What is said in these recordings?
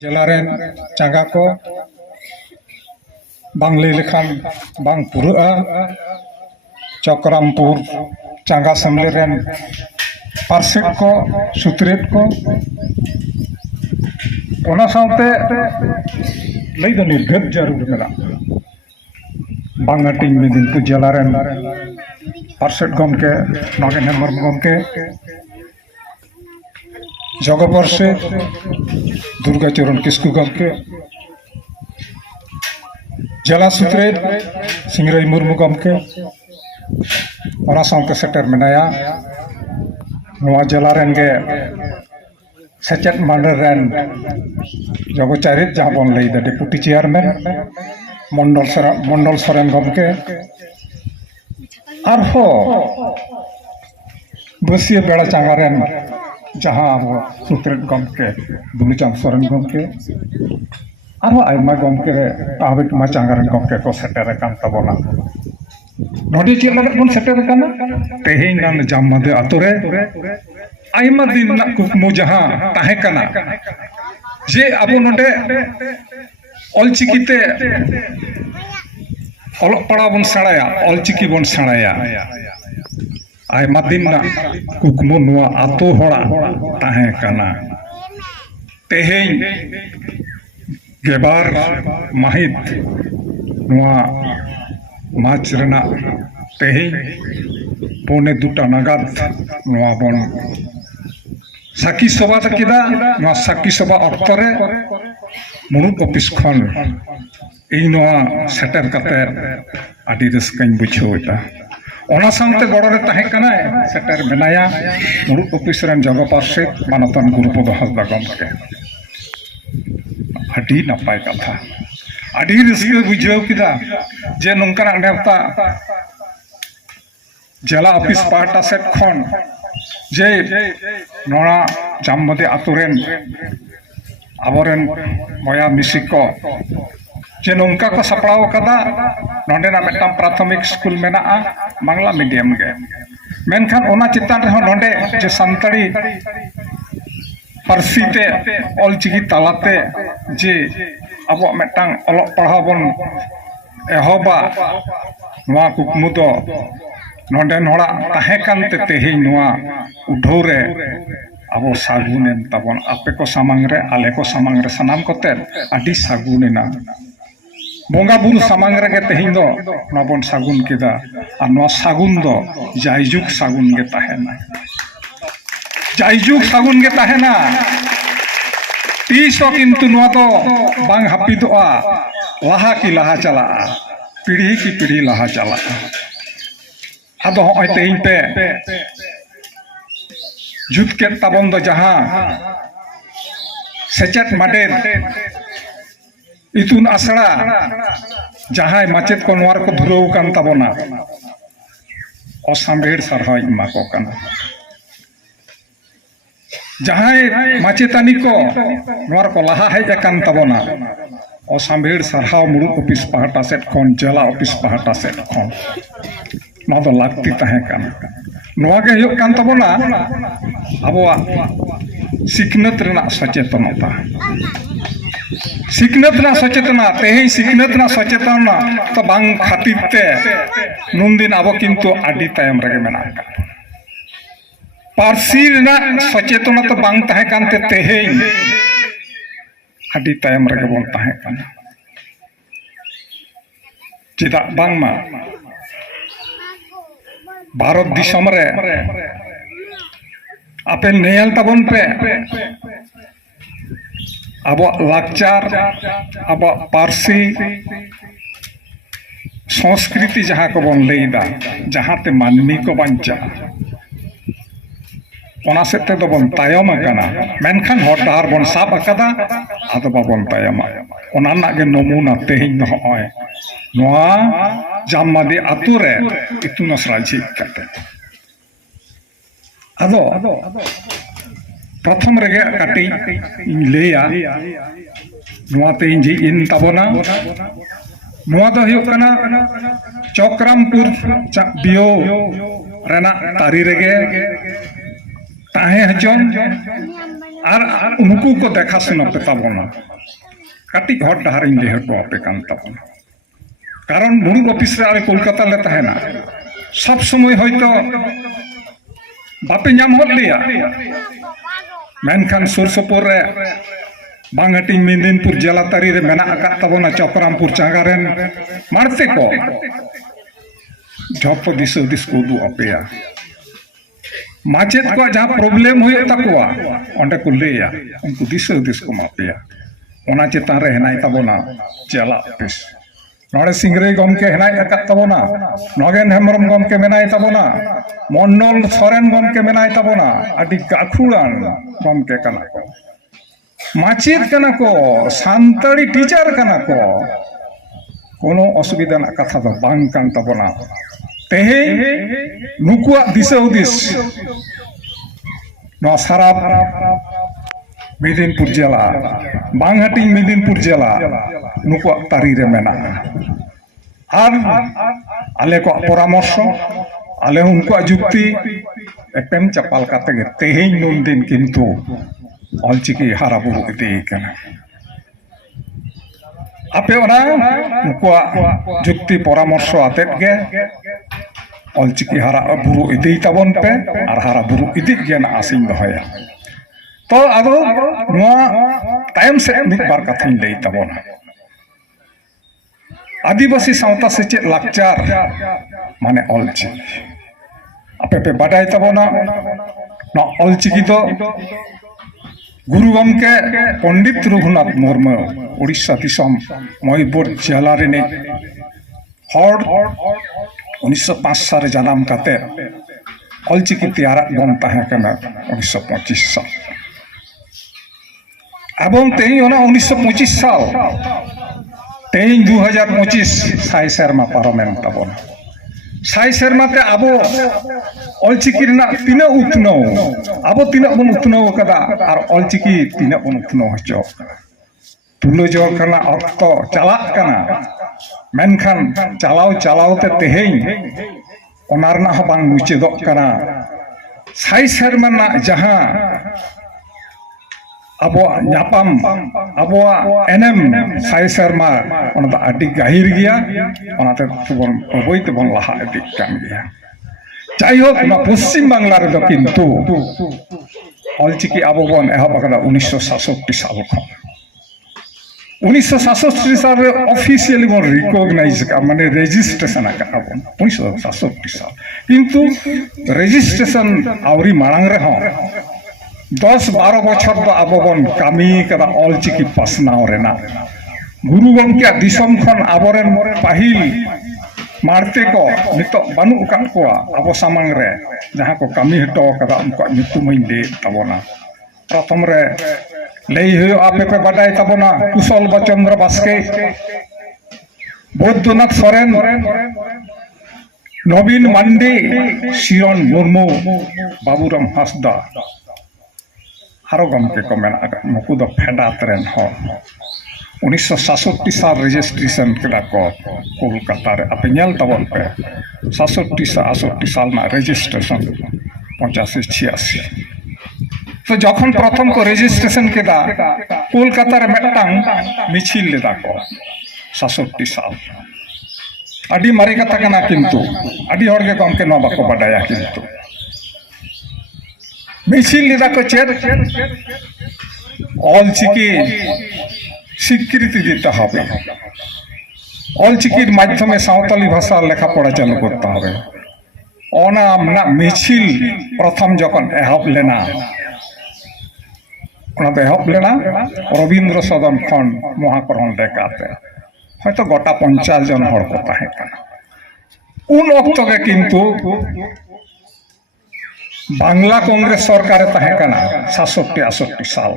ᱡᱮᱞᱟᱨᱮᱱ ᱪᱟᱸᱜᱟ ᱠᱚ ᱵᱟᱝ ᱞᱟᱹᱭ ᱞᱮᱠᱷᱟᱱ ᱵᱟᱝ ᱯᱩᱨᱟᱹᱜᱼᱟ। ᱪᱚᱠᱨᱟᱢᱯᱩᱨ ᱪᱟᱸᱜᱟ ᱥᱮᱢᱞᱮ ᱨᱮᱱ ᱯᱟᱨᱥᱮᱫ ko ᱥᱩᱛᱨᱮᱫ ko ᱚᱱᱟ ᱥᱟᱶᱛᱮ ᱞᱟᱹᱭ ᱫᱚ ᱱᱤᱨᱜᱷᱟᱹᱛ ᱡᱟᱹᱨᱩᱲ ᱢᱮᱱᱟᱜᱼᱟ। ᱵᱟᱝ ᱦᱟᱹᱴᱤᱧ ᱢᱮᱫᱤᱱᱯᱩᱨ ᱡᱮᱞᱟ ᱨᱮᱱ ᱯᱟᱨᱥᱮᱫ ᱜᱚᱢᱠᱮ ᱱᱚᱜᱮᱱ ᱦᱮᱢᱵᱨᱚᱢ ᱜᱚᱢᱠᱮ ᱡᱚᱜᱚ ᱯᱟᱨᱥᱮᱫ দুর্গাচরণ কিস্কু গমকে জেলা সুত্রের সিংরাই মুর্মু গমকে ᱚᱱᱟ ᱥᱟᱶᱛᱮ ᱥᱮᱴᱮᱨ ᱢᱮᱱᱟᱭᱟ ᱱᱚᱣᱟ ᱡᱮᱞᱟ ᱨᱮᱱ ᱜᱮ ᱥᱮᱪᱮᱫ ᱢᱟᱱᱰᱟᱨ ᱨᱮᱱ ᱡᱚᱜᱚᱪᱟᱨᱤᱛ ᱡᱟᱦᱟᱸ ᱵᱚᱱ ᱞᱟᱹᱭᱫᱟ ᱰᱮᱯᱩᱴᱤ ᱪᱮᱭᱟᱨᱢᱮᱱ ᱢᱚন্ডল ᱥᱚᱨᱮᱱ ᱜᱚᱢᱠᱮ ᱟᱨᱦᱚᱸ ᱵᱟᱹᱥᱤᱭᱟᱹ ᱵᱮᱲᱟ ᱪᱟᱸᱜᱟ ᱨᱮᱱ ᱡᱟᱦᱟᱸ ᱟᱵᱚ ᱥᱩᱛᱨᱮᱫ ᱜᱚᱢᱠᱮ ᱫᱩᱞᱩᱪᱟᱸᱫ ᱥᱚᱨᱮᱱ ᱜᱚᱢᱠᱮ ᱟᱨᱦᱚᱸ ᱟᱭᱢᱟ ᱜᱚᱢᱠᱮ ᱟᱵᱤᱴ ᱢᱟ ᱪᱟᱸᱜᱟ ᱨᱮᱱ ᱜᱚᱢᱠᱮ ᱠᱚ ᱥᱮᱴᱮᱨ ᱟᱠᱟᱱ ᱛᱟᱵᱚᱱᱟ। ᱱᱚᱰᱮ ᱪᱮᱫ ᱞᱟᱹᱜᱤᱫ ᱵᱚᱱ ᱥᱮᱴᱮᱨ ᱟᱠᱟᱱᱟ? ᱛᱮᱦᱮᱧ ᱜᱟᱱ ᱡᱟᱢᱢᱟᱫᱮ ᱟᱛᱳ ᱨᱮ ᱟᱭᱢᱟ ᱫᱤᱱ ᱨᱮᱱᱟᱜ ᱠᱩᱠᱢᱩ ᱡᱟᱦᱟᱸ ᱛᱟᱦᱮᱸ ᱠᱟᱱᱟ ᱡᱮ ᱟᱵᱚ ᱱᱚᱰᱮ ᱚᱞᱪᱤᱠᱤᱛᱮ ᱚᱞᱚᱜ ᱯᱟᱲᱦᱟᱣ ᱵᱚᱱ ᱥᱮᱬᱟᱭᱟ, ᱚᱞᱪᱤᱠᱤ ᱵᱚᱱ ᱥᱮᱬᱟᱭᱟ। ᱟᱭᱢᱟ ᱫᱤᱱ ᱨᱮᱱᱟᱜ ᱠᱩᱠᱢᱩ ᱱᱚᱣᱟ ᱟᱛᱳ ᱦᱚᱲᱟᱜ ᱛᱟᱦᱮᱸ ᱠᱟᱱᱟ। ᱛᱮᱦᱮᱧ ᱜᱮᱵᱟᱨ ᱢᱟᱹᱦᱤᱛ ᱱᱚᱣᱟ ᱢᱟᱨᱪ ᱨᱮᱱᱟᱜ ᱛᱮᱦᱮᱧ ᱯौने 2टा नागाद नोआ बन साकी सभा केदा नोआ साकी सभा अक्तो रे मुणुत ऑफिस खन ᱤᱧ ᱱᱚᱣᱟ ᱥᱮᱴᱮᱨ ᱠᱟᱛᱮ ᱟᱹᱰᱤ ᱨᱟᱹᱥᱠᱟᱹᱧ ᱵᱩᱡᱷᱟᱹᱣᱮᱫᱟ। ᱚᱱᱟ ᱥᱟᱶᱛᱮ ᱜᱚᱲᱚ ᱨᱮ ᱛᱟᱦᱮᱸ ᱠᱟᱱᱟᱭ ᱥᱮᱴᱮᱨ ᱢᱮᱱᱟᱭᱟ ᱢᱩᱬᱩᱛ ᱚᱯᱷᱤᱥ ᱨᱮᱱ ᱡᱚᱜᱚ ᱯᱟᱨᱥᱮᱫ ᱢᱟᱱᱚᱛᱟᱱ ᱜᱩᱨᱩᱯᱚᱫᱚ ᱦᱟᱸᱥᱫᱟ ᱜᱚᱢᱠᱮ। ᱟᱹᱰᱤ ᱱᱟᱯᱟᱭ ᱠᱟᱛᱷᱟ, ᱟᱹᱰᱤ ᱨᱟᱹᱥᱠᱟᱹ ᱵᱩᱡᱷᱟᱹᱣ ᱠᱮᱫᱟ ᱡᱮ ᱱᱚᱝᱠᱟᱱᱟᱜ ᱱᱮᱣᱛᱟ ᱡᱮᱞᱟ ᱚᱯᱷᱤᱥ ᱯᱟᱦᱴᱟ ᱥᱮᱫ ᱠᱷᱚᱱ ᱡᱮ ᱱᱚᱣᱟ ᱡᱟᱢᱢᱟᱫᱮ ᱟᱛᱳ ᱨᱮᱱ ᱟᱵᱚᱨᱮᱱ ᱵᱚᱭᱦᱟ ᱢᱤᱥᱤ ᱠᱚ ᱡᱮ ᱱᱚᱝᱠᱟ ᱠᱚ ᱥᱟᱯᱲᱟᱣ ᱟᱠᱟᱫᱟ। ᱱᱚᱰᱮᱱᱟᱜ ᱢᱤᱫᱴᱟᱝ ᱯᱨᱟᱛᱷᱚᱢᱤᱠ ᱥᱠᱩᱞ ᱢᱮᱱᱟᱜᱼᱟ ᱵᱟᱝᱞᱟ ᱢᱤᱰᱤᱭᱟᱢ ᱜᱮ, ᱢᱮᱱᱠᱷᱟᱱ ᱚᱱᱟ ᱪᱮᱛᱟᱱ ᱨᱮᱦᱚᱸ ᱱᱚᱰᱮ ᱡᱮ ᱥᱟᱱᱛᱟᱲᱤ ᱯᱟᱹᱨᱥᱤ ᱛᱮ ᱚᱞᱪᱤᱠᱤ ᱛᱟᱞᱟᱛᱮ ᱡᱮ ᱟᱵᱚᱣᱟᱜ ᱢᱤᱫᱴᱟᱝ ᱚᱞᱚᱜ ᱯᱟᱲᱦᱟᱣ ᱵᱚᱱ ᱮᱦᱚᱵᱟ, ᱱᱚᱣᱟ ᱠᱩᱠᱢᱩ ᱫᱚ ᱱᱚᱰᱮᱱ ᱦᱚᱲᱟᱜ ᱛᱟᱦᱮᱸ ᱠᱟᱱᱛᱮ ᱛᱮᱦᱮᱧ ᱱᱚᱣᱟ ᱩᱰᱷᱟᱹᱣ ᱨᱮ ᱟᱵᱚ ᱥᱟᱹᱜᱩᱱᱮᱱ ᱛᱟᱵᱚᱱ, ᱟᱯᱮ ᱠᱚ ᱥᱟᱢᱟᱝ ᱨᱮ ᱟᱞᱮ ᱠᱚ ᱥᱟᱢᱟᱝ ᱨᱮ ᱥᱟᱱᱟᱢ ᱠᱚᱛᱮ ᱟᱹᱰᱤ ᱥᱟᱹᱜᱩᱱᱮᱱᱟ। ᱵᱚᱸᱜᱟ ᱵᱩᱨᱩ ᱥᱟᱢᱟᱝ ᱨᱮᱜᱮ ᱛᱮᱦᱮᱧ ᱫᱚ ᱱᱚᱣᱟ ᱵᱚᱱ ᱥᱟᱹᱜᱩᱱ ᱠᱮᱫᱟ, ᱟᱨ ᱱᱚᱣᱟ ᱥᱟᱹᱜᱩᱱ ᱫᱚ ᱡᱟᱭᱡᱩᱜᱽ ᱥᱟᱹᱜᱩᱱ ᱜᱮ ᱛᱟᱦᱮᱱᱟ, ᱡᱟᱭᱡᱩᱜᱽ ᱥᱟᱹᱜᱩᱱ ᱜᱮ ᱛᱟᱦᱮᱱᱟ। ᱛᱤᱥ ᱦᱚᱸ ᱠᱤᱱᱛᱩ ᱱᱚᱣᱟ ᱫᱚ ᱵᱟᱝ ᱦᱟᱹᱯᱤᱫᱚᱜᱼᱟ, ᱞᱟᱦᱟ ᱠᱤ ᱞᱟᱦᱟ ᱪᱟᱞᱟᱜᱼᱟ, ᱯᱤᱲᱦᱤ ᱠᱤ ᱯᱤᱲᱦᱤ ᱞᱟᱦᱟ ᱪᱟᱞᱟᱜᱼᱟ। ᱟᱫᱚ ᱦᱚᱸᱜᱼᱚᱭ ᱛᱮᱦᱮᱧ ᱯᱮ ᱡᱩᱛ ᱠᱮᱫ ᱛᱟᱵᱚᱱ ᱫᱚ ᱡᱟᱦᱟᱸ ᱥᱮᱪᱮᱫ ᱢᱟᱰᱮᱨ ᱤᱛᱩᱱ ᱟᱥᱲᱟ ᱡᱟᱦᱟᱸᱭ ᱢᱟᱪᱮᱫ ᱠᱚ ᱱᱚᱣᱟ ᱨᱮᱠᱚ ᱫᱷᱩᱨᱟᱹᱣ ᱟᱠᱟᱱ ᱛᱟᱵᱚᱱᱟ, ᱚᱥᱟᱢᱵᱷᱮᱲ ᱥᱟᱨᱦᱟᱣᱤᱧ ᱮᱢᱟ ᱠᱚ ᱠᱟᱱᱟ। ᱡᱟᱦᱟᱸᱭ ᱢᱟᱪᱮᱛᱟᱹᱱᱤ ᱠᱚ ᱱᱚᱣᱟ ᱨᱮᱠᱚ ᱞᱟᱦᱟ ᱦᱮᱡ ᱟᱠᱟᱱ ᱛᱟᱵᱚᱱᱟ, অসাম্ভেড় সারহাও মুড়ুত অফিস পাহাটা সেট খন জেলা অফিস পাহাটা সেট খন নওয়া ᱫᱚ ᱞᱟᱹᱠᱛᱤ ᱛᱟᱦᱮᱸ ᱠᱟᱱᱟ। ᱱᱚᱣᱟ ᱜᱮ ᱦᱩᱭᱩᱜ ᱠᱟᱱ ᱛᱟᱵᱚᱱᱟ ᱟᱵᱚᱣᱟᱜ ᱥᱤᱠᱷᱱᱟᱹᱛ ᱨᱮᱱᱟᱜ ᱥᱚᱪᱮᱛᱚᱱᱚᱛᱟ। ᱥᱤᱠᱷᱱᱟᱹᱛ ᱨᱮᱱᱟᱜ ᱥᱚᱪᱮᱛᱚᱱᱟ, ᱛᱮᱦᱮᱧ ᱥᱤᱠᱷᱱᱟᱹᱛ ᱨᱮᱱᱟᱜ ᱥᱚᱪᱮᱛᱚᱱᱟ ᱛᱚ ᱵᱟᱝ ᱠᱷᱟᱹᱛᱤᱨ ᱛᱮ ᱱᱩᱱᱫᱤᱱ ᱟᱵᱚ ᱠᱤᱱᱛᱩ ᱟᱹᱰᱤ ᱛᱟᱭᱚᱢ ᱨᱮᱜᱮ ᱢᱮᱱᱟᱜ ᱟᱠᱟᱫ। ᱯᱟᱹᱨᱥᱤ ᱨᱮᱱᱟᱜ ᱥᱚᱪᱮᱛᱚᱱᱟ ᱛᱚ ᱵᱟᱝ ᱛᱟᱦᱮᱸ ᱠᱟᱱᱛᱮ ᱛᱮᱦᱮᱧ ᱟᱹᱰᱤ ᱛᱟᱭᱚᱢ ᱨᱮᱜᱮ ᱵᱚᱱ ᱛᱟᱦᱮᱸ ᱠᱟᱱᱟ। ᱪᱮᱫᱟᱜ ᱵᱟᱝᱢᱟ ᱵᱷᱟᱨᱚᱛ ᱫᱤᱥᱚᱢ ᱨᱮ ᱟᱯᱮ ᱧᱮᱞ ᱛᱟᱵᱚᱱ ᱯᱮ ᱟᱵᱚᱣᱟᱜ ᱞᱟᱠᱪᱟᱨ, ᱟᱵᱚᱣᱟᱜ ᱯᱟᱹᱨᱥᱤ সংস্কৃতি যাহা কবন লইদা যাহাতে মানমী কো বাঞ্চাগᱼᱟ, ᱚᱱᱟ ᱥᱮᱫ ᱛᱮᱫᱚ ᱵᱚᱱ ᱛᱟᱭᱚᱢ ᱟᱠᱟᱱᱟ, ᱢᱮᱱᱠᱷᱟᱱ ᱦᱚᱨ ᱰᱟᱦᱟᱨ ᱵᱚᱱ ᱥᱟᱵ ᱟᱠᱟᱫᱟ, ᱟᱫᱚ ᱵᱟᱵᱚᱱ ᱛᱟᱭᱚᱢᱟ। ᱚᱱᱟ ᱨᱮᱱᱟᱜ ᱜᱮ ᱱᱚᱢᱩᱱᱟ ᱛᱮᱦᱮᱧ ᱫᱚ ᱦᱚᱸᱜᱼᱚᱭ ᱱᱚᱣᱟ ᱡᱟᱢᱢᱟᱫᱮ ᱟᱛᱳ ᱨᱮ ᱤᱛᱩᱱ ᱟᱥᱲᱟ ᱡᱷᱤᱡ ᱠᱟᱛᱮ। ᱟᱫᱚ ᱯᱨᱚᱛᱷᱚᱢ ᱨᱮᱜᱮ ᱠᱟᱹᱴᱤᱡ ᱤᱧ ᱞᱟᱹᱭᱟ ᱱᱚᱣᱟ ᱛᱮᱦᱮᱧ ᱡᱷᱤᱡ ᱮᱱ ᱛᱟᱵᱚᱱᱟ, ᱱᱚᱣᱟ ᱫᱚ ᱦᱩᱭᱩᱜ ᱠᱟᱱᱟ ᱪᱚᱠᱨᱟᱢᱯᱩᱨ ᱵᱤᱭᱳ ᱨᱮᱱᱟᱜ ᱛᱟᱹᱨᱤ ᱨᱮᱜᱮ ᱛᱟᱦᱮᱸ ᱦᱚᱪᱚᱱ আর উনকু কো দেখাশোনা পে তাবনা কাটি হর ডাহারিং লে হটো আপে কান তাবনা কারণ মুরুগ অফিস রে আলে কলকাতা লে তাহেনা সব সময় হয়তো বাপে নাম হত লিয়া মেনখান সুরসপুর রে বাংহাটি মেদিনীপুর জেলাতারি রে মেনা আকাত তাবনা চক্রামপুর চাঙ্গারেন মারতে কো ঝপ দিস দিস কো দু অপেয়া माचेद को जहाँ प्रॉब्लम हुए तकवा ओंडे को लेया उनको दिस को मापेया ओना चेतान रे हेनाय ताबोना चला पेस नोड़े सिंगरे गमके हेनाय अकात ताबोना नगेन हेमरम गमके मेनाय ताबोना मन्नल सोरेन गमके मेनाय ताबोना आदि गाखुड़ान गमके कना को माचेद कना को सान्ताड़ी टीचर कना को कोनो असुविधा ना कथा दो बांग कान ताबोना तेहे नुकुआ दिशा उदिस नवा सारा मेदिनीपुर जिला बांगहाटी मेदिनीपुर जिला नुकुआ तारी रे मेना और आले को परामर्श आले उनको जुक्ति एपेम चपाल काते गे तेहेन नुन दिन किंतु ऑलचिकी हारा बुरु इदि कना आपे ओना नुकुआ जुक्ति परामर्श आते गे ऑलचिकी हारा बुरु इदि ताबन पे और हारा बुरु इदि गेन आसिन दहया तो आदो नुआ टाइम से मिद बार कथाइन लई ताबना आदिवासी सावता से चेद लाकचार माने ऑलचिकी आपे पे बाडाय ताबना ना ऑलचिकी तो गुरु गमके पंडित रघुनाथ मुर्मू उड़ीसा दिसम मयूरपुर जिला रेने हर 1905 साल जन्म काते ऑलचिकी तैयार बन ताहे कना 1925 साल एवं तेई ओना 1925 साल तेई 2025 साय सेरमा पारमेन ताबोना साय सेरमाते आबो ऑलचिकी रना तिना उतनो आबो तिना बन उतनो कदा और ऑलचिकी तिना बन उतनो हचो तुलो जो कना अक्तो चला कना मेनखान चलाव चलाव ते तेहेन ओनारना हबांग मुचेदो कना साय सेरमाना जहां अबो न्यापाम अबो एनएम साय सेरमा ओना आदि गाहिर गया ओनाते तुबन अबोइते बन लाहा इदि कान गया जायहोक ना पश्चिम बांगला रे दो किंतु ऑलचिकी आबो बन एहब अकदा 1967 साल खन 1967 साल रे ऑफिशियली बन रिकॉग्नाइज का माने रजिस्ट्रेशन का आबो 1967 साल किंतु रजिस्ट्रेशन आवरी मांग रे हो 10-12 बछर तो आबो बन कामी कदा ऑलचिकी पासनाव रेना गुरु गमके दिसम खन आबोरेन पाहिल मारते को नितो बानु काट कोआ आबो सामांग रे जहां को कामी हटो कदा उनको नितुमई दे ताबोना प्रथम रे लई हो आपे पे बाडाय ताबोना कुशल बचंद्र बास्के बौद्धनाथ सोरेन नवीन मांडे शिरन मुर्मू बाबूराम हासदा हारो गमके को मेना नुकु दो फेडात रेन हो 1967 साल रजिस्ट्रेशन केला को कोलकाता रे आपे नेल तबन पे 67 साल ना रजिस्ट्रेशन 85-86 तो जखन प्रथम को रजिस्ट्रेशन केदा कोलकाता रे मेटांग मिछिल लेदा को 67 साल आदि मारे कथा कना किंतु आदि हर के गमके न बाको बाडाया किंतु मिछिल लेदा को चेद ऑलचिकी स्वीकृति दीते हैं ऑलचिकिर माध्यमे सावताली भाषा लेखापड़ा चालू करते हैं ओना ना मिছিল प्रथम जखन एहब लेना रवींद्र सदन खन महाकरण लेकाते हयतो गोटा 50 जन हर को ताहे काना उन वक्त के किंतु बांग्ला कांग्रेस सरकार ताहे काना 67-68 साल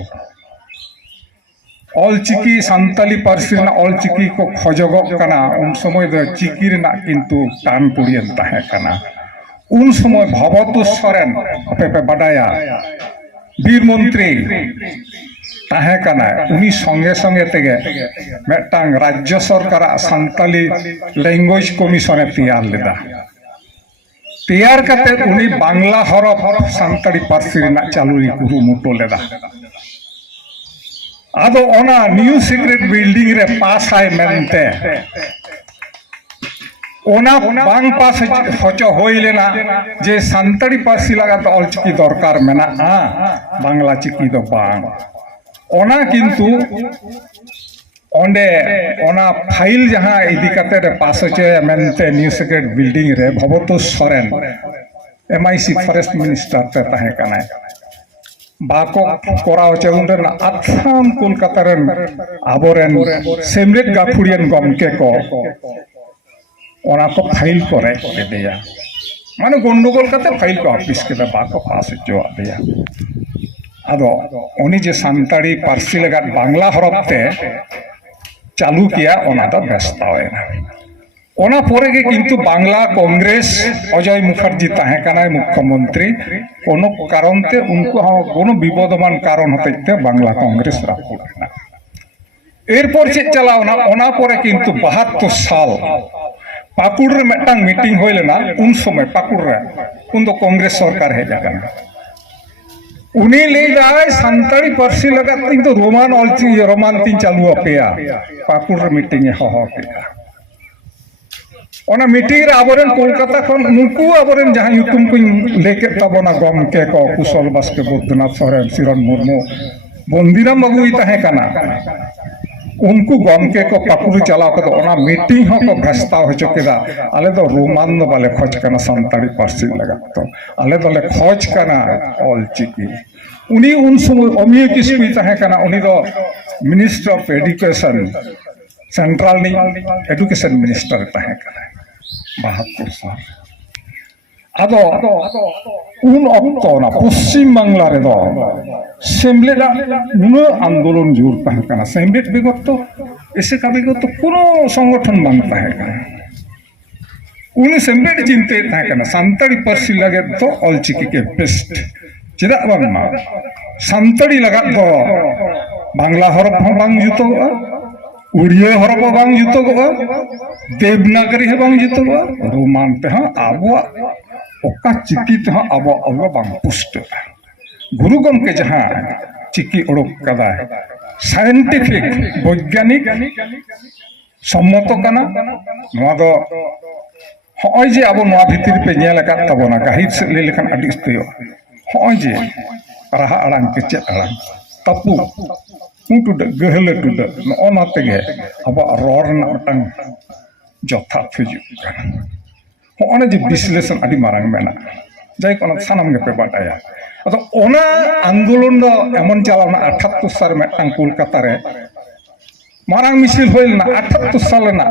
ऑलचिकी सान्ताली पार्सी ऑलचिकी को खोजग कना उन समय दो चिकी रना किंतु टान पुड़ियन ताहे कना उन समय भवतु सोरेन अपे पे बाडाया वीर मंत्री ताहे कना उनी संगे संगे तेगे मेटांग राज्य सरकार सान्ताली लैंग्वेज कमिशन तैयार लेदा तैयार करते उनी बांग्ला हरफ सानताड़ी पार्सी रेना चालुई कुरुमुटो लेदा आदो ओना न्यू सीक्रेट बिल्डिंग रे पास आए मेनते ओना बांग पास होचो होई लेना जे सानताड़ी पार्सी लगा तो ऑलचिकी दरकार मेना बांग्ला चिकी दो बांग ओना किंतु ओंडे ओना फाइल जहां इदी कते रे पास होचे मेनते न्यू सीक्रेट बिल्डिंग रे भवतो सोरेन एमआईसी फॉरेस्ट मिनिस्टर ते ताहे कनाय बाको कोरा होचे उनरे आथाम कोलकाता रेन आबोरेन सेमरेट गाफुरियन गमके को ओना को फाइल करे देया माने गंडगोल कते फाइल को ऑफिस के बाको पास जो देया आदो उनी जे सानताड़ी पार्सी लगा बांग्ला हरफ ते चालू किया ओना दा बेस्तावेना ओना पोरे के किंतु बांग्ला कांग्रेस अजय मुखर्जी ताहे कनाय मुख्यमंत्री कोनो कारण ते उनको कोनो विवादमान कारण हतेते बांग्ला कांग्रेस राखुना एरपर चे चलावना ओना पोरे किंतु 72 साल पाकुड़ रे मेटांग मीटिंग होय लेना उन समय पाकुड़ रे उन दो कांग्रेस सरकार हे जागना उनी ले जाए सानताड़ी पार्सी लगा तीन तो रोमान तीन चालू अपेया पाकुड़ रे मीटिंग हो पेया ओना मीटिंग रे आबोरेन कोलकाता खन नुकु आबोरेन जहां युतुम को लेके तबना गमके को कुशल बास्के बुद्धनाथ सोरेन सिरन मुर्मू बंदिराम बाबू ताहे कना उनको गमके को पाकुड़ चलाव कदो ओना मीटिंग हो को प्रस्ताव हो चुकेदा आले दो रोमान दो बाले खोज कना सानताड़ी पार्सी लगा तो आले दोले खोज कना ऑलचिकी उनी उन समय अमिय किस्मी ताहे कना उनी दो मिनिस्टर ऑफ एजुकेशन सेंट्रल नी एजुकेशन मिनिस्टर ताहे कना 72 साल आदो उन अक्तो ना पश्चिम बांग्ला रे दो सेमलेदा नुनो आंदोलन जोर ताहे कना सेमलेट बेगत तो एसे का बेगत तो कोनो संगठन बांग ताहे कना उनी सेमलेट चिंते ताहे कना सानताड़ी पार्सी लगे तो ऑलचिकी के बेस्ट चेदा बांगमा सानताड़ी लगा तो बांग्ला हरफ हो बांग जुतो उड़िया हरफ बांग जुतो देवनागरी है बांग जुतो रोमान ते आबो ओका चिकी ते आबो आबो बांग पुष्ट गुरु गमके जहां चिकी ओडक कदा साइंटिफिक वैज्ञानिक सम्मत कना नवा दो होय जे आबो नवा भितिर पे नेल का तबना गाहिर से ले लेखन अडी स्तयो होय जे राहा अड़ांग के चे अड़ांग तपु टुड गहले टुड ओना तेगे आबो रोर ना मटंग जथा फिजु होने जे विश्लेषण अडी मारंग मेना जाय कोन सानाम गे पे बाटाया अतो ओना आंदोलन दो एमन चालावना 78 साल मेटंग कोलकाता रे मारंग मिছিল होइलना 78 साल ना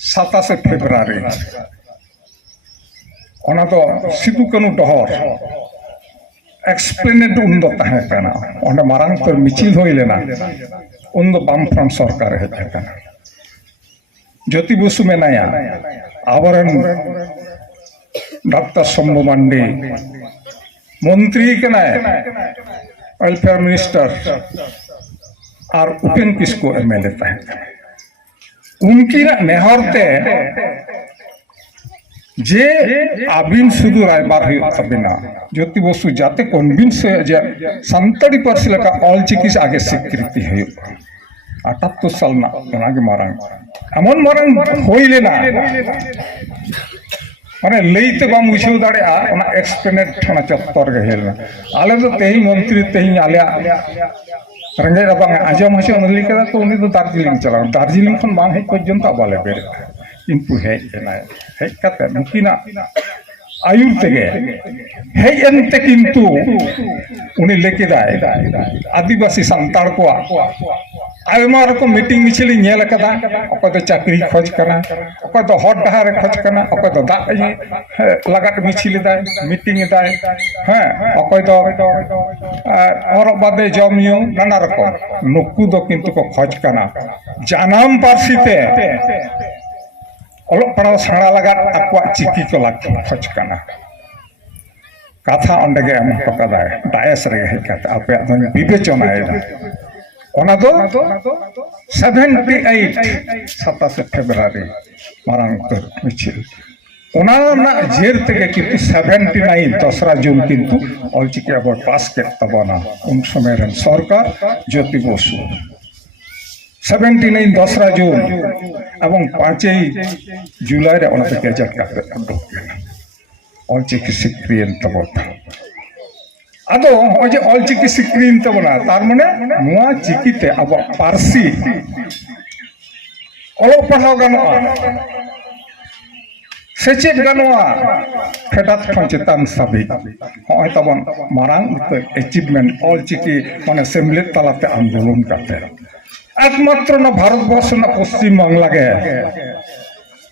27 फेब्रुआरी ओना तो सिदु कानु डहर एक्सप्लेनेड उन दो ताहे कना ओने मारंग तो मिছিল होइलेना उन दो बाम फ्रंट सरकार हे कना ज्योति बसु मेनाया आबरन डॉक्टर शंभु मांडी मंत्री कनाय वेलफेयर मिनिस्टर और उपेन किस्को एमएलए ताहे उनकी नेहरते जे आबिन सुदू रायबार तबिना ज्योति बसु जाते कन्विंस जे सानताड़ी पार्सी लका ऑलचिकी आगे स्वीकृति है 78 साल ना ओनागे मारंग एमन मारंग होइलेना माने लेते बाम बुझाव दाड़े ओना एक्सप्लेनेट थाना चत्तर गे हेलना आले तो तेही मंत्री तेही आले रंगे रबांग आजम हसे नली कदा तो उनी तो दार्जिलिंग चला दार्जिलिंग खन बांग हे पर्यंत बाले बेरे किंतु हे कते मुकिना आयुर तेगे हे एनते किंतु उनी लेके दाय आदिवासी संताड़ को आयमा रकम मीटिंग मिছিল नेल कदा अकय तो चाकरी खोज कना अकय तो हट डहार खोज कना अकय तो दाग लगात मिছিল दाय मीटिंग दाय हां अकय तो और बादे जमियो नाना रकम नुकु दो किंतु को खोज कना जानाम पार्सीते ओलो पड़ा साड़ा लगा अक्वा चिकी को लाग खोज कना कथा अंडे गे एम टका डायस रे हे कता आपे विवेचना ओना दो 78 27 फेब्रुआरी मारंग तो मिছিল जेर किंतु 79 दसरा जून किंतु अलचिकी अब पास के तबना उन समय सरकार ज्योति बसु 79 दसरा जून एवं 5 जुलाई गेजेट का अलचिकी स्वीकृत तबना अदो अजे अलचिकी स्वीकृत तबना तार माने नोआ चिकीते अब पारसी अलोक पढ़ाव गानोआ सेचेत गानोआ फेडात खन चेतान साबि होय तबन मारांग अचिवमेंट अलचिकी माने सेमलेट तालाते आंदोलन करते एकमात्र ना भारतवर्ष ना पश्चिम बांगला गे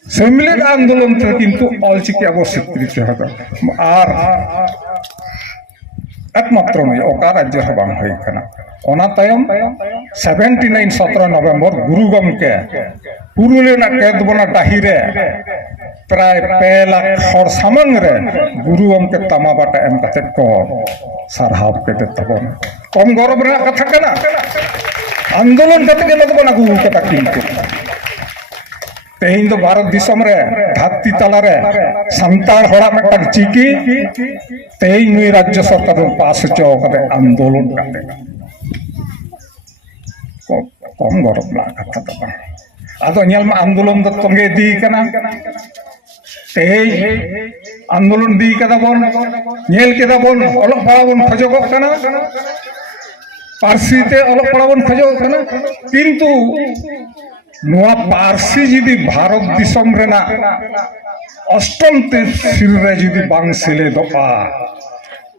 सेमलेट आंदोलन ते किंतु अलचिकी अब स्वीकृति हतो आर एकमात्र नहीं ओका राज्य बांग होय कना ओना तायम 79 17 नवंबर गुरु गमके पुरुलिया केदबना डाहिरे प्राय 2 लाख हर सामंग रे गुरु गमके तमाबाटा एम कते को सारहाव के तबन कम गौरव रे कथा कना आंदोलन कते के तबन गुरु कता किंतु तेहिं दो भारत दिसम रे धरती तला रे संताल होड़ा में चिकी तेहिं नुई राज्य सरकार पास चो कते आंदोलन कते कम गौरव ला कथा तबन आदो नेल मा आंदोलन दो तंगे दी कना तेहिं आंदोलन दी कदा बोन नेल केदा बोन अलग पड़ा बोन खजो कना पारसी ते अलग पड़ा बोन खजो कना किंतु नोआ पारसी जुदी भारत दिसम रेना अष्टम तहसील रे जुदी बांग सेले दोपा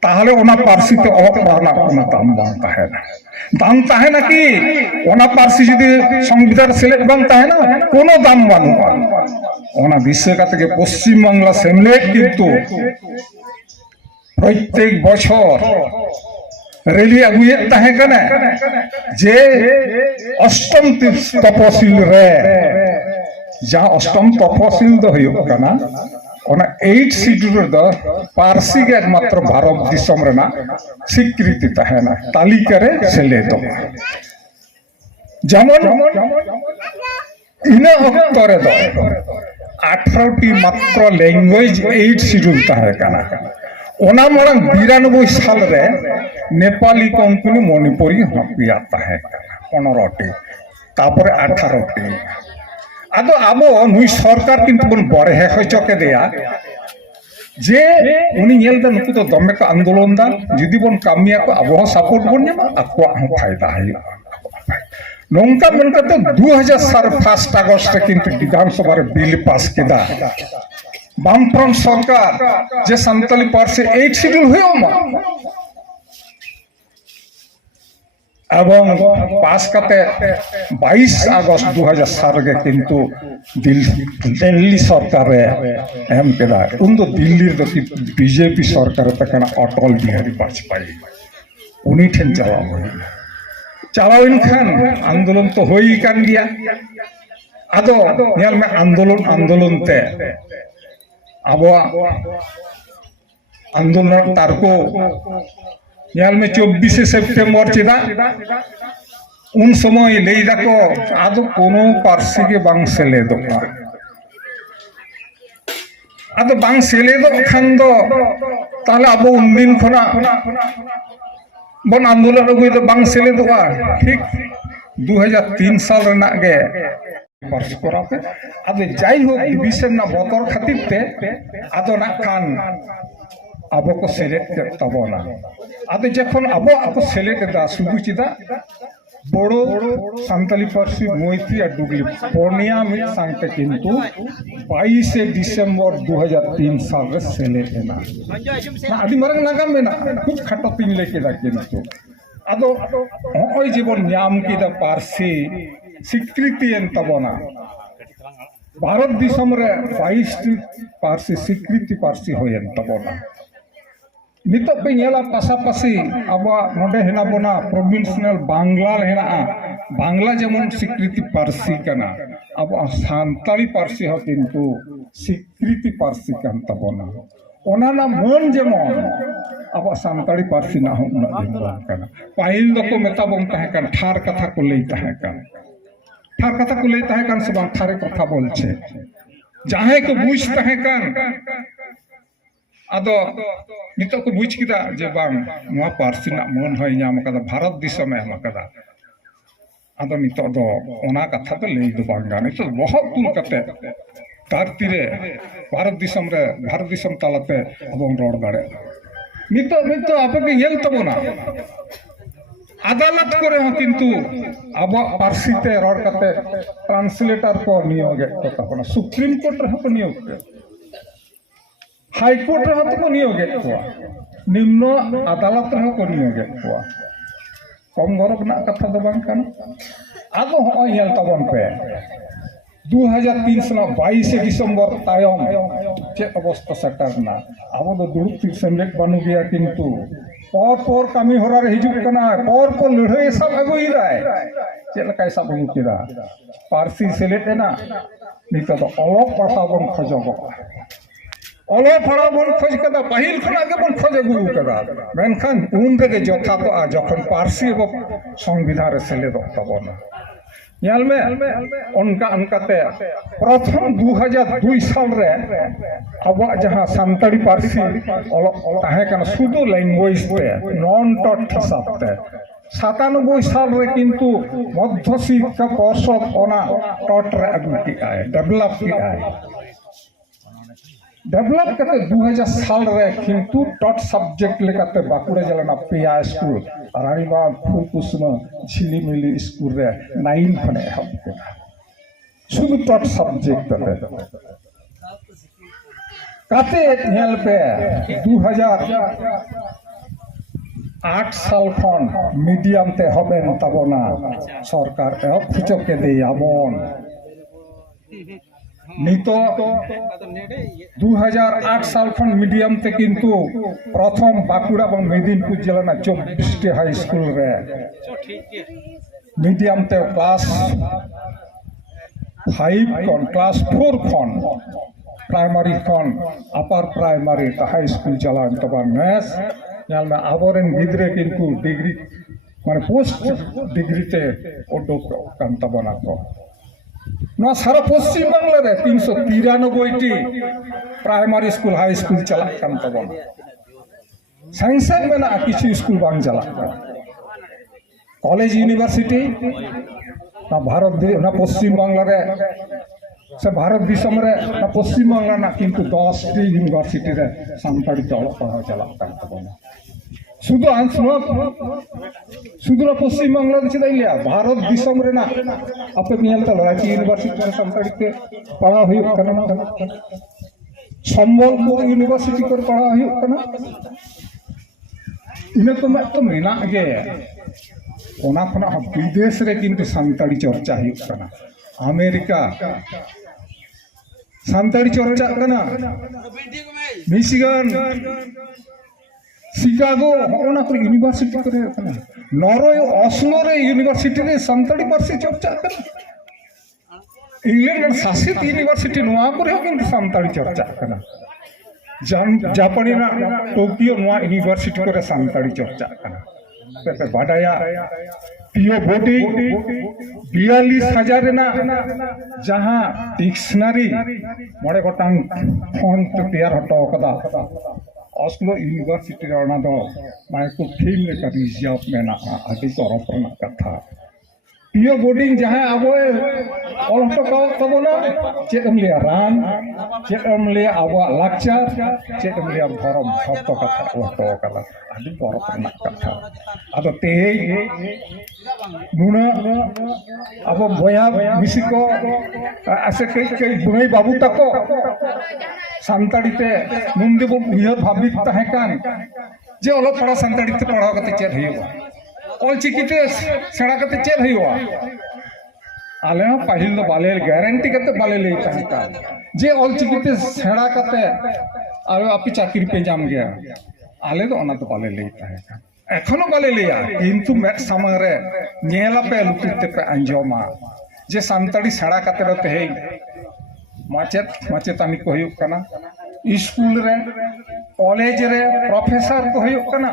ताहले ओना पारसी ते अलग पढ़ाना ओना दाम बांग ताहेना कि ओना पारसी जुदी संविधान सेलेट बांग ताहेना कोनो दाम बानुआ ओना विषय काते के पश्चिम बांगला सेमलेट किंतु प्रत्येक बछर रेली अगुए ताहे कने जे अष्टम तपसील रे जहाँ अष्टम तपसील दो हुयो कना ओना 8 शेड्यूल द पारसी के एकमात्र भारत दिसम रेना स्वीकृति ताहेना तालिका रे सेले दो जेमन इना अक्तरे दो 18 टी मात्र लैंग्वेज 8 शेड्यूल ताहे कना ओना मांग 92 साल रे नेपाली कंपनी मणिपुरी हपिया ताहे 15 टी तापर 18 टी आदो आबो नुई सरकार किंतु बन बरे हे चके दिया जे उनी नेल दा नुकु तो दमे का आंदोलन दा जुदी बन कामिया को आबो सपोर्ट बन नेमा आको फायदा है नोंका मनका तो 2000 1 अगस्त किंतु विधानसभा रे बिल पास केदा बामफ्रंट सरकार जे संताली पारसी 8 शेड्यूल हुयो मा एवं पास करते 22 अगस्त 2007 के किंतु दिल्ली सरकार एम केदा उन दो दिल्ली दो बीजेपी सरकार तकना अटल बिहारी वाजपेयी उनी ठेन चलाव खान आंदोलन तो होई कान गया आदो नेल में आंदोलन ते अब आंदोलन तारको नेल में 24 सेप्टेम्बर चेदा उन समय लई दाको आदो कोनो पारसी के बांग सेले दो आदो बांग सेले दो खान दो ताले अब उन दिन खना बन आंदोलन अगुई दो बांग सेले दो ठीक 2003 साल रेना गे पार्स कराते आदो जाई हो डिवीजन ना बतर खातिर ते आदो ना खान आबो को सेलेक्ट तबना आदो जखन आबो सेलेक्ट दा सुदु चिदा बड़ो सांताली पारसी मैत्री और डुगली पोर्णिया में सांगते किंतु 22 दिसंबर 2003 साल रे सेलेक्ट है ना आदि मरंग नागाम में ना खूब खट्टा तीन लेके दा किंतु आदो होय जीवन न्याम की दा पारसी स्वीकृति एन तबना भारत दिसम रे 22 पारसी स्वीकृति पारसी होयन तबना नितो पे नेला पासापासी अब नोडे हेना बना प्रोविंशियल बांग्ला हेना बांग्ला जेमन स्वीकृति पारसी कना अब सांताली पारसी हो किंतु स्वीकृति पारसी कान तबना ओना ना मन जेमन अब सांताली पारसी ना हो ना कना पाहिल दको मेता बम ताहे कान ठार कथा को लई ताहे कान ठार कथा को लई ताहे कान सब ठारे कथा बोलछे जहां को बुझ तहेकान आदो नितो को बुझ किदा जे बांग नोआ पार्सी ना मन होय नाम कदा भारत दिसम एम कदा आदो नितो दो ओना कथा तो लई दो बांग गाने तो बहुत तुल कते धरती रे भारत दिसम तालाते अबों रोड दाड़े नितो आपे के येल तबोना আদালত করে কিন্তু আব পার্সিতে রড কাতে ট্রান্সলেটর কো নিয়োগ কথা কোন সুপ্রিম কোর্ট রে হতো নিয়োগ হাই কোর্ট রে হতো নিয়োগ কো নিম্ন আদালত রে হতো নিয়োগ কো কম গরব না কথা দ বাং কান আদো হয় হেল তবন পে 2023 ডিসেম্বর তায়ম যে অবস্থা সেটারনা আবো তো দুড়ুপ সেমলেট বানু গিয়া কিন্তু पर कमी हरा हिजुक पर लड़ाई सब अगुई चलका सब अगू किदा पार्सी सेलेटेना नित अलग पढ़ा बन खोजग अलग पढ़ा बन खोज कदा पहिल खना के बन खोज अगू कदा मेनखान उन रे जथा तो जखन पार्सी संविधान रे सेलेद तबना याल में उनका अनकाते प्रथम 2002 साल रे अब जहां संताड़ी पार्सी ताहे कना सुदो लैंग्वेज पे नॉन टॉट हिसाब ते 97 साल रे किंतु मध्य शिक्षा पर्षद ओना टॉट रे अगु की आए डेवलप की आए डेवलप करते 2000 साल रे किंतु टॉट सब्जेक्ट लेकाते बाकुड़ा जलना पिया स्कूल रानीबाग फुलकुसुमा झिलीमिली स्कूल रे 9 खने हम शुद्ध टॉट सब्जेक्ट काते नेल पे 2008 साल खन मीडियम ते हबेन तबना सरकार ए खुचक के दे आबन नितो 2008 साल खन मीडियम ते किंतु प्रथम बाकुड़ा और मेदिनीपुर जिला 24 हाई स्कूल रे मीडियम ते क्लास 5 खन क्लास 4 खन प्राइमरी खन अपर प्राइमरी हाई स्कूल चला तबा नेस याल में आबोरेन गिद्रे किंतु डिग्री माने पोस्ट डिग्री ते ओडोक कान तबना को ना सारा पश्चिम बांग्ला रे 393 प्राइमरी स्कूल हाई स्कूल चला कान तबन साइंसन में ना किछु स्कूल बांग चला कॉलेज यूनिवर्सिटी ना भारत ना पश्चिम बांग्ला रे से भारत दिसम रे ना पश्चिम बांग्ला ना किंतु 10 टी यूनिवर्सिटी रे संताड़ी तolo पढ़ा चला कान तबन शुद्ध आंसनो शुद्ध पश्चिम बांग्ला चलिया भारत दिसम रे ना आपे मियल तलो यूनिवर्सिटी रे संताड़ी ते पढ़ा हुई कना सम्बलपुर यूनिवर्सिटी कर पढ़ा हुई कना इने तो मेना गे ओना खना विदेश रे किंतु संताड़ी चर्चा हुई कना अमेरिका संताड़ी चर्चा कना मिशिगन शिकागो होना को यूनिवर्सिटी करे कना नॉर्वे ऑस्लो रे यूनिवर्सिटी रे संताड़ी पार्सी चर्चा कना इंग्लैंड शासित यूनिवर्सिटी नोआ करे किंतु संताड़ी चर्चा कना जापानी ना टोकियो नोआ यूनिवर्सिटी करे संताड़ी चर्चा कना पे बाडाया पियो बोडी 42,000 ना जहां डिक्शनरी मोड़े गोटांग फॉन्ट तैयार हटो कदा ऑस्लो यूनिवर्सिटी रे ओना दो माइको थीम ले करी जॉब में ना आदि तरफ ना कथा पियो बोर्डिंग जहां आबो ऑलटो का तबोना चेतम लिया रान चेतम लिया आबो लाक्चर चेतम लिया धर्म भक्त कथा ओटो कला आदि तरफ ना कथा आदो ते नुना आबो बया मिसिको ऐसे कई बुनाई बाबू तको संताड़ी ते मुंदे बो उयहर भाबित तहेकान जे ओलो पढ़ा संताड़ी ते पढ़ा कते चेद हइवा ऑल चिकिते सेड़ा कते चेद हइवा आले पहिल दो बाले गारंटी कते बाले ले तहेका जे ऑल चिकिते सेड़ा कते आवे आपी चाकरी पे जाम गया आले तो ओना तो बाले ले तहेका एखनो बाले लिया किंतु मेट सामंग रे नेला पे लुकिते पे अंजोमा जे संताड़ी सेड़ा कते रते हे माचेतानी को हुयुक कना स्कूल रे कॉलेज रे प्रोफेसर को हुयुक कना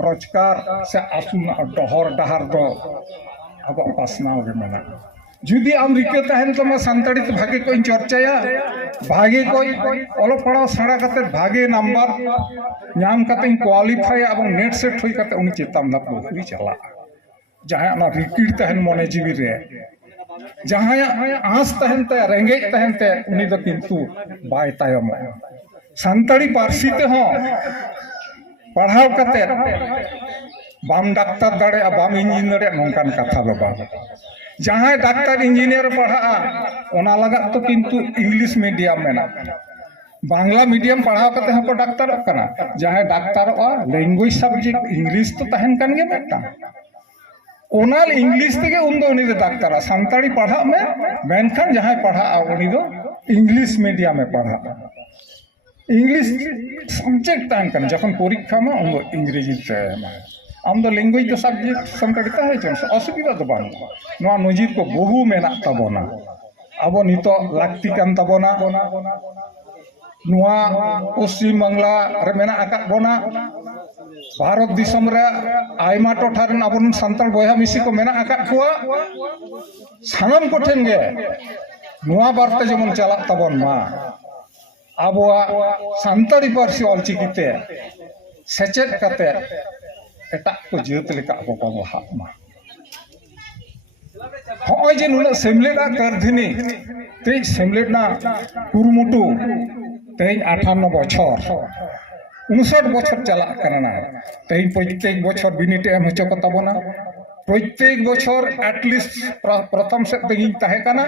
रोजगार से आसुन डहर डहार दो अब पासनाव गे मना जुदी आम रिका तहन तमा सानताड़ी ते भागे को चर्चाया भागे को ओलो पढ़ाओ सेड़ा कते भागे नंबर नाम कते क्वालिफाई और नेट सेट हुई कते उनी चेताम ना हुई चला जहां ना रिकीट तहन मने जीवी रे जहां आस तहन ते रेंगे तहन ते उनी दो किंतु बाय तायम सानताड़ी पारसी ते हो पढ़ाओ कते बाम डाक्टर दाड़े बाम इंजीनियर नौकान कथा दो बा जहां डाक्टर इंजीनियर पढ़ा लगा तो किंतु इंग्लिश मीडियम में बांग्ला मीडियम पढ़ाओ करते हैं को डाक्टर जहां डाक्तर लैंग्वेज सब्जेक्ट इंग्लिश तो तहन कन गे बेटा ओनाल इंग्लिश तेगे उन दो उनी दो डाक्टर सानताड़ी पढ़ा में मेनखान जहां पढ़ा उनी दो इंग्लिश मीडियम में पढ़ा इंग्लिश सब्जेक्ट तहन कन जखन परीक्षा में उन दो इंग्रेजी से आम दो लैंग्वेज तो सब्जेक्ट सानताड़ी ताहे चन असुविधा तो बांग नोआ नजिर को बहु मेना ताबोना अब नितो लाक्ति कान ताबोना नोआ पश्चिम बांग्ला रे मेना आकात बोना भारत दिसम रे आयमा टोठा रेन आबोन सानताड़ बयहा मिसी को मेना आकात कुआ सानाम को ठेन गे नोआ बार्ता जेमन चला ताबोन मा आबोआ सानताड़ी पारसी ऑलचिकीते सेचेद काते एटाक को जेत लेका अब को लहामा होय जे नुना सेमलेटा करधिनी ते सेमलेटना कुरुमुटु ते 58 बछर 59 बछर चला करना ते प्रत्येक बछर बिनिट एम हचो को तबना प्रत्येक बछर एटलिस्ट प्रथम से तेगिन ताहे काना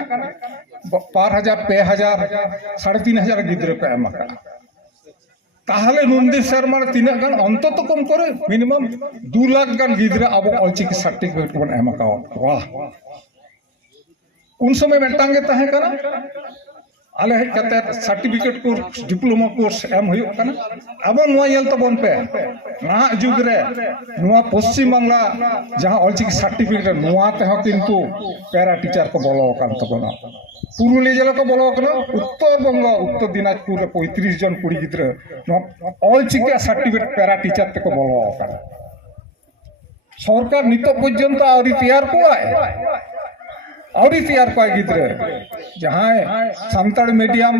4000 2000 3500 गिद्रे को एम का ताहले नुंदी शर्मा तीना गान अंतत कम करे मिनिमम 2 लाख गान गिद्रा अब ऑलचिकी सर्टिफिकेट को एम का वाह उन समय मेटांगे ताहे कना आले हेज कते सर्टिफिकेट कोर्स डिप्लोमा कोर्स एम हुई कना अब नोआ येल तबन पे ना जुग रे नोआ पश्चिम बांग्ला जहां ऑलचिकी सर्टिफिकेट नोआ ते हो किंतु पैरा टीचर को बोलो कान तबना पुरुलिया जिला को बोलो कना उत्तर बंग उत्तर दिनाजपुर रे 35 जन कुड़ी गिद्रे ऑलचिकी सर्टिफिकेट पैरा टीचर ते को बोलो कना सरकार नितो पर्यंत आउरी तैयार कोआय आउरी तैयार कोआय गिद्रे जहां सानताड़ी मीडियम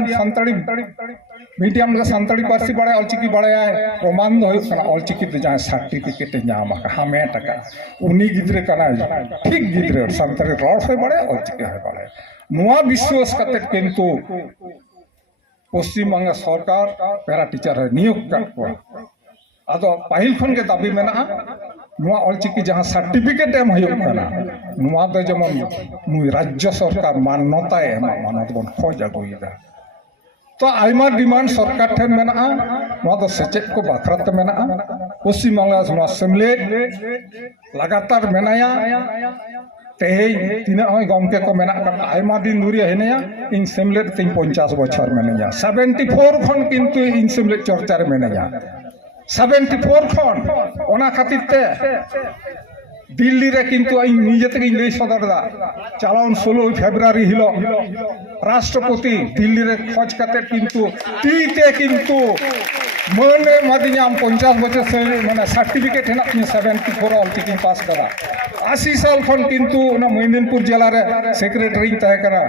सानताड़ी पारसी बाड़े ऑलचिकी बाड़े प्रमाण दो कना ऑलचिकी ते जहां सर्टिफिकेट नाम हामेट का उनी गिद्रे कना ठीक गिद्रे सानताड़ी रड़ होय बाड़े ऑलचिकी होय बाड़े नोआ विश्वास कते किंतु पश्चिम बंग सरकार पैरा टीचर नियोग का आदो पाहिल खन के दाबी मेना नोआ ऑलचिकी जहां सर्टिफिकेट एम होय कना नोआ दो जेमन नुई राज्य सरकार मान्यता एम मानत बन खोज अगुइदा तो आयमा डिमांड सरकार ठेन मेना नोआ दो सेचेत को बाखराते मेना पश्चिम बंग नोआ सेमलेट लगातार मेनाया तेहे तीना होय गमके को मेना का आयमा दिन दूरी हेनेया इन सेमलेट 50 बछर मेनेया 74 खन किंतु इन सेमलेट चर्चा रे मेनेया 74 खन ओना खातिर ते दिल्ली रे किंतु आई निजे ते लई सदरदा चालाउन 16 फेब्रुआरी हिलो राष्ट्रपति दिल्ली रे खोज कते किंतु तीते किंतु मने मदियाम 50 बछर से माने सर्टिफिकेट हेना 74 ऑलचिकी पास करा 80 साल खन किंतु ना मोइनपुर जिला रे सेक्रेटरी तहे करा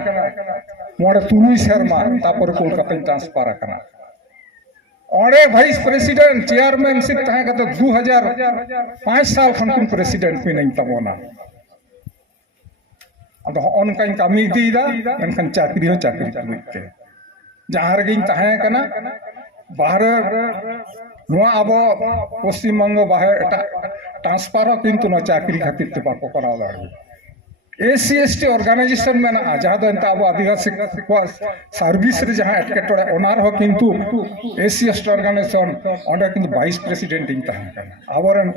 मोड़े तुलुई शर्मा तापर कोलकाता ट्रांसफर करा ओडे वाइस प्रेसिडेंट चेयरमैनशिप तहे कते 2005 साल खन किन प्रेसिडेंट पिनई तबोना अब ऑनकाइन कामी दीदा मेनखान चाकरी हो चाकरी करते जहां रे गिन तहे कना बाहर नोआ अब पश्चिम बंग बाहर ट्रांसफर किंतु न चाकरी खातिर ते बाको करा दाड़ी एसी एसटी ऑर्गेनाइजेशन में ना जहां दो अब आदिवासी सर्विस रे जहां एटकेटोड़े ओनार हो किंतु एसी एसटी ऑर्गेनाइजेशन ओंडे किंतु वाइस प्रेसिडेंट इन तहन कना आबरन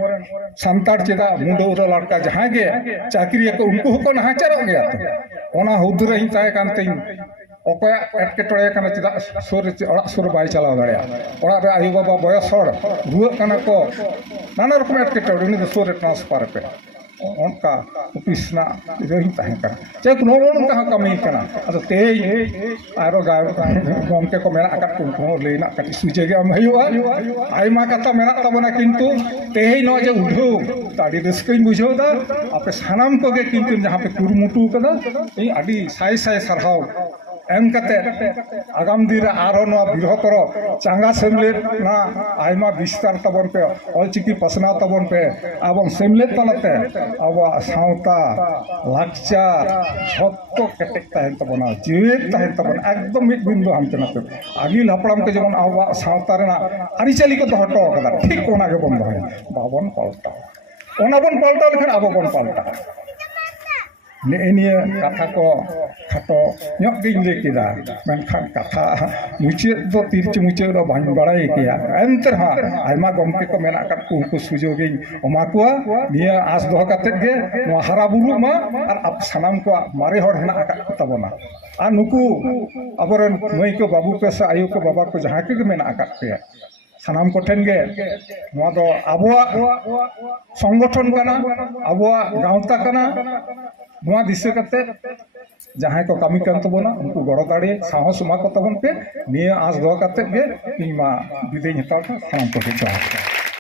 संताड़ चेदा मुंडो लड़का जहां गे चाकरी को उनको को नाचार गया तो ओना हुदरे इन तहे कानते ओकया एटकेटोड़े कना चेदा सुर बाय चलाव दाड़िया ओड़ा रे आयु बाबा बयस हड़ रुआ कना को नाना रकम एटकेटोड़े उनी सुर ट्रांसफर पे onka office na idoin tahen kana cek nobon ka kami kana ado tei aro ga gomke ko mena akat ko leina kati suje ge am hayua aima kata mena tabona kintu tei no je udhu tadi reskain bujhau da ape sanam ko ge kintu jahan pe kurumutu kada ei adi sai sai sarhau em kate agam din aro no bihotoro changa semlet na aima bistar tabon pe olchiki pasna tabon pe abong semlet talate abo sauta lakchar jhotto ketek tahen tabona jiwet tahen tabon ekdom mid bindu hamte na agil hapram ke jemon abo sauta rena ari chali ko hoto kada thik ona ge bondo hoy babon palta ona bon palta lekhan abo bon palta Ini kata ko kata nyok ding le kida menkan kata mucet do tirci mucet do bang barai kia enter ha aima gomke ko mena kat ku sujoging omakua dia as doh katet ge no haraburu ma ar ap sanam ko mare hor hena akat tabona ar nuku aboren moi ko babu ko sa ayu ko baba ko jaha ke mena akat pe sanam ko ten ge no do abwa সংগঠন kana abwa gaunta kana नोआ दिशा करते जहां को कमी कर तबना उनको गड़ो दाड़े साहस मा को तबन पे निया आस दो करते गे इमा विदेय हताव साम को